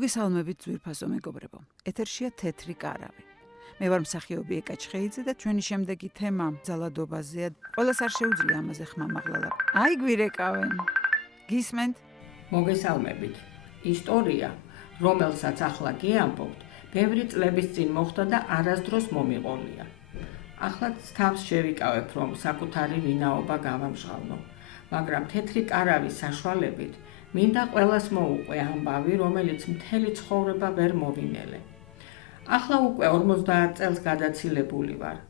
მოგესალმებით ძვირფასო მეგობრებო. ეთერშია თეთრი კარავი. მე ვარ მსახიობი ეკა ჩხეიძე და ჩვენი შემდეგი თემა ძალადობაზეა. ყველას არ შეუძლია ამაზე ხმამაღლა. აი გვირეკავენ. გისმენთ? მოგესალმებით. ისტორია, რომელსაც ახლა გიამბობთ, ბევრი წლების წინ მოხდა და არასდროს მომიყოლია. ახლა თავს შევიკავებ, რომ საკუთარი ვინაობა გავამჟღავნო, მაგრამ თეთრი კარავის საშუალებით მინდა ყველას მოუყვე ამბავი, რომელიც მთელი ცხოვრება ვერ მოვინელე. ახლა უკვე 50 წელს გადაცილებული ვარ.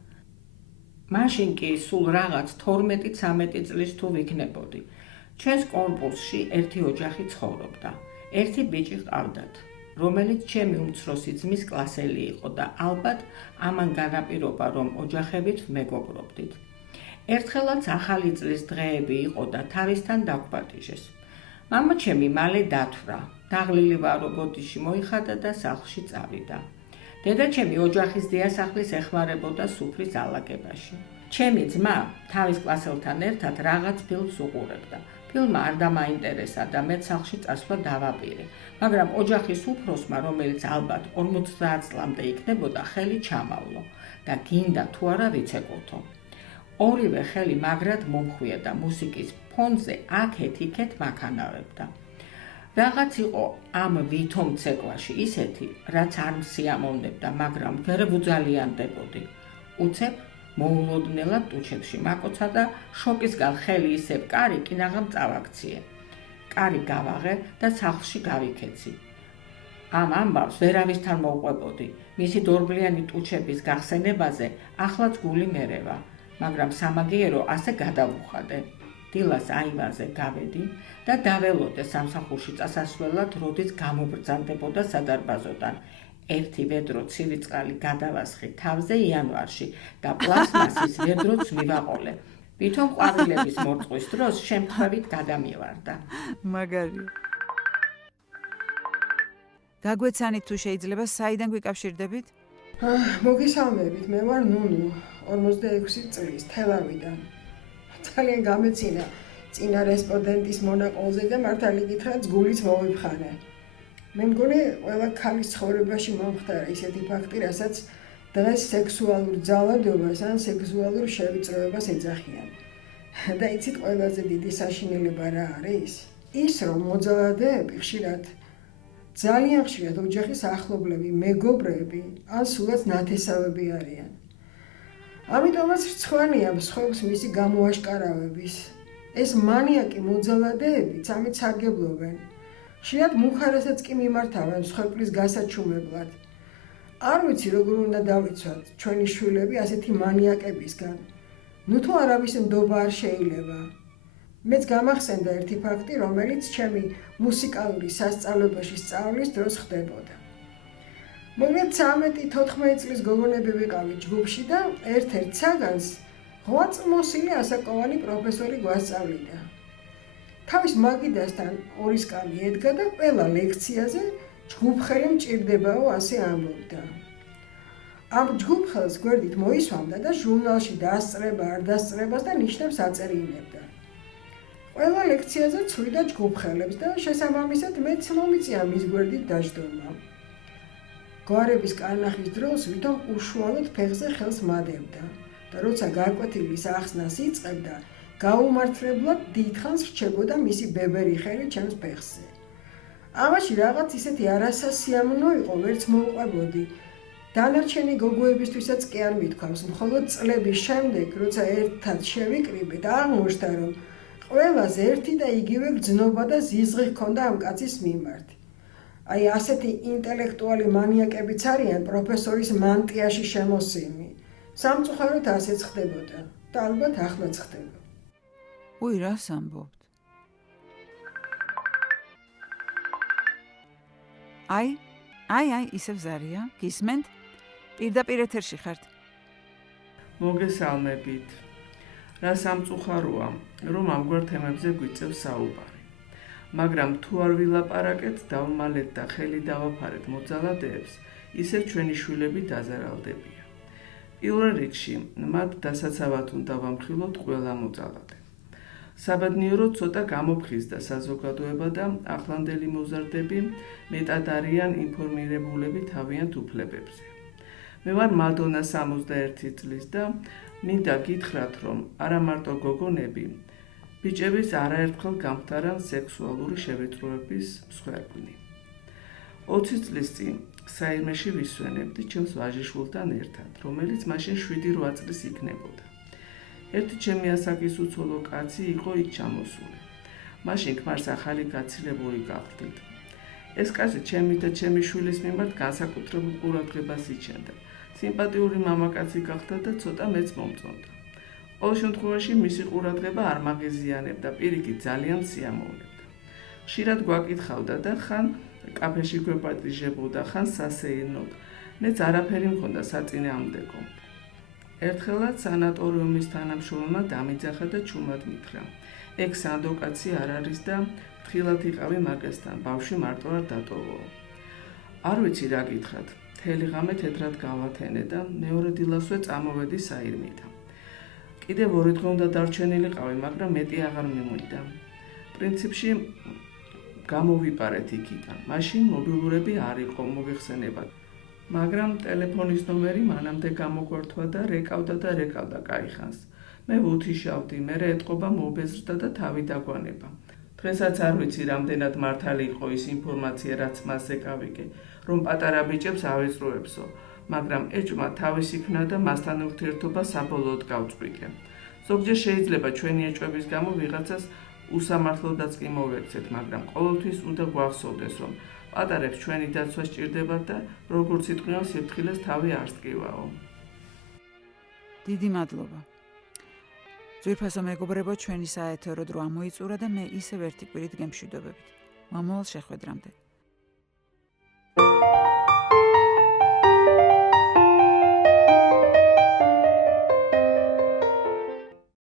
მაშინ კი სულ რაღაც 12-13 წლის თუ ვიქნებოდი. ჩვენს კორპუსში ერთი ოჯახი ცხოვრობდა. ერთი ბიჭი ჰყავდათ, რომელიც ჩემი უმცროსი ძმის კლასელი იყო და ალბათ ამან განაპირობა, რომ ოჯახებით მეგობრობდით. ერთხელაც ახალი წლის დღეები იყო და თავისთან დაგვბატიჟეს. მამაჩემი მალე დათვრა, დაღლილი ვარო ბოდიში მოიხადა და სახლში წავიდა. დედაჩემი ოჯახის დიასახლის ეხმარებოდა სუფრის ალაგებაში. ჩემი ძმა თავის კლასელთან ერთად რაღაც ფილმს უყურებდა. ფილმმა არ დამაინტერესა და მე სახლში წასვლა დავაპირე, მაგრამ ოჯახის უფროსმა, რომელიც ალბათ 50 წლამდე იქნებოდა, ხელი ჩამავლო და გინდა თუ არა ვიცეკოთო. ორივე ხელი მაგრად მომხვია და მუსიკის ფონზე აქეთ-იქეთ მაქანავებდა. რაღაც იყო ამ ვითომ ცეკვაში ისეთი, რაც არ მსიამოვნებდა, მაგრამ ვერ ვუძალიანდებოდი. უცებ მოულოდნელად ტუჩებში მაკოცა და შოკისგან ხელი ისევ კარი კინაღამ წავაქციე. კარი გავაღე და სახლში გავიქეცი. ამ ამბავს ვერავისთან მოვყვებოდი. მისი დორბლიანი ტუჩების გახსენებაზე ახლაც გული მერევა, მაგრამ სამაგიერო ასე გადავუხადე. დილას აივანზე გავედი და დაველოდე სამსახურში წასასვლელად, როდის გამობრძანდებოდა სადარბაზოდან. ერთი ვედრო ცივი წყალი გადავასხი თავზე იანვარში და პლასმასის ვედროც მივაყოლე. ვითომ ყვავილების მორწყვის დროს შემთხვევით გადამივარდა. მაგარი. გაგვეცანით თუ შეიძლება, საიდან გვიკავშირდებით? მოგესალმებით, მე ვარ ნუნუ, 46 წლის, თელავიდან. ძალიან გამეცინა წინა რესპონდენტის მონაყოლზე და მართალი გითხრათ, გულიც მოვიფხანე. მე მგონი ყველა ქალის ცხოვრებაში მომხდარა ისეთი ფაქტი, რასაც დღეს სექსუალურ ძალადობას ან სექსუალურ შევიწროებას ეძახიან. და იცით ყველაზე დიდი საშინელება რა არის? ის რომ მოძალადეები ძალიან ხშირად ოჯახის ახლობლები, მეგობრები ან სულაც ნათესავები არიან. ამიტომაც რცხვენია მსხვერპლს მისი გამოაშკარავების. ეს მანიაკი მოძალადეებიც ამით სარგებლობენ. ხშირად მუხარასაც კი მიმართავენ მსხვერპლის გასაჩუმებლად. არ ვიცი როგორ უნდა დავიცვათ ჩვენი შვილები ასეთი მანიაკებისგან. ნუ თუ არავის ნდობა არ შეიძლება. მეც გამახსენდა ერთი ფაქტი, რომელიც ჩემი მუსიკალური სასწავლებელში სწავლის დროს ხდებოდა. მოგეთ 13-14 წლის გოგონები ვიყავით ჯგუფში და ერთ-ერთ საგანს ღვაწლმოსილი ასაკოვანი პროფესორი გვასწავლიდა. თავის მაგიდასთან ორი სკამი ედგა და ყველა ლექციაზე ჯგუფხელი მჭირდებაო ასე ამბობდა. ამ ჯგუფხელს გვერდით მოისვამდა და ჟურნალში დასწრება არ დასწრებას და ნიშნებს აწერილებდა. ყველა ლექციაზე ცვლიდა ჯგუფხელებს და შესაბამისად მეც მომიწია მის გვერდით დაждდომა. გვარების კარნახის დროს ვითომ უშუალოდ ფეხზე ხელს მადევდა და როცა გარკვეთილის ახსნას იწყებდა, გაუმართლებლად დიდხანს რჩებოდა მისი ბებერი ხელი ჩემს ფეხზე. ამაში რაღაც ისეთი არასასიამოვნო იყო, ვერც მოვყვებოდი. დანარჩენი გოგოებისთვისაც კი არ მithქვავს, მხოლოდ წლების შემდეგ, როცა ერთად შევიკრიბეთ, აღმოჩნდა, რომ ყველას ერთი და იგივე გრძნობა და ზიზღი ჰქონდა ამ კაცის მიმართ. აი ასეთი ინტელექტუალი მანიაკებიც არიან პროფესორის მანტიაში შემოსილი. სამწუხაროდ ასეც ხდებოდა და ალბათ ახლაც ხდება. უი, რას ამბობთ? აი, ისევ ზარია, გისმენთ? პირდაპირ ეთერში ხართ. მოგესალმებით. რა სამწუხაროა, რომ ამგვარ თემებზე გვიწევს საუბარი. მაგრამ თუ არ ვილაპარაკეთ, დავმალეთ და ხელი დავაფარეთ მოძალადეებს, ისევ ჩვენი შვილები დაზარალდებიან. პირველ რიგში, მათ დასაცავად უნდა ვამხილოთ ყველა მოძალადე. საბედნიეროდ ცოტა გამოფხიზდა საზოგადოება და ახლანდელი მოზარდები მეტად არიან ინფორმირებულები თავიანთ უფლებებზე. მე ვარ მადონა 61 წლის და მინდა გითხრათ, რომ არა მარტო გოგონები, ბიჭების არაერთხელ გამხდარან სექსუალური შევიწროების მსხვერპლი. 20 წლის წინ საირმეში ვისვენებდი ჩემს ვაჟიშვილთან ერთად, რომელიც მაშინ 7-8 წლის იქნებოდა. ერთი ჩემი ასაკის უცოლო კაცი იყო იქ ჩამოსული. მაშინ ქმარს ახალი გაცილებული გავხდით. ეს კაცი ჩემი და ჩემი შვილის მიმართ განსაკუთრებულ ყურადღებას იჩენდა. სიმპათიური მამაკაცი გახდა და ცოტა მეც მომწონდა. ყოველ შემთხვევაში მისი ყურადღება არ მაღიზიანებდა, პირიქით ძალიან სიამოვნებდა. ხშირად გვაკითხავდა და ხან კაფეში გვეპატიჟებოდა, ხან სასეირნოდ. მეც არაფერი მქონდა საწინააღმდეგო. ერთხელაც სანატორიუმის თანამშრომელმა დამიძახა და ჩუმად მითხრა: ეგ სანდო კაცი არ არის და ფრთხილად იყავი მაგასთან, ბავშვი მარტო არ დატოვო. არ ვიცი რა გითხრათ, მთელი ღამე თეთრად გავათენე და მეორე დილასვე წამოვედი საირმიდან. კიდევ 2 დღე უნდა დარჩენილიყავი, მაგრამ მეტი აღარ მიმინდა. პრინციპში გამოვიპარეთ იქიდან. მაშინ მობილურები არ იყო მოგეხსენებათ. მაგრამ ტელეფონის ნომერი მანამდე გამოგვართვა და რეკავდა კაიხანს. მე ვუთიშავდი, მერე ეტყობა მობეზრდა და თავი დაგვანება. დღესაც არ ვიცი რამდენად მართალი იყო ის ინფორმაცია, რაც მას ეკავიგე, რომ პატარა ბიჭებს ავეწროებსო, მაგრამ ეჭვმა თავის იქნა და მასთან ურთიერთობა საბოლოოდ გავწყვიტე. ზოგჯერ შეიძლება ჩვენი ეჭვების გამო ვიღაცას უსამართლოდაც კი მოვექცეთ, მაგრამ ყოველთვის უნდა გვახსოვდეს, რომ პატარებს ჩვენი დაცვა სჭირდებათ და როგორც იტყვიან, სიფრთხილეს თავი არ სკივაო. დიდი მადლობა. ძვირფასო მეგობრებო, ჩვენი საეთერო დრო ამოიწურა და მე ისევ ერთი კვირით გემშვიდობებით. მომავალ შეხვედრამდე.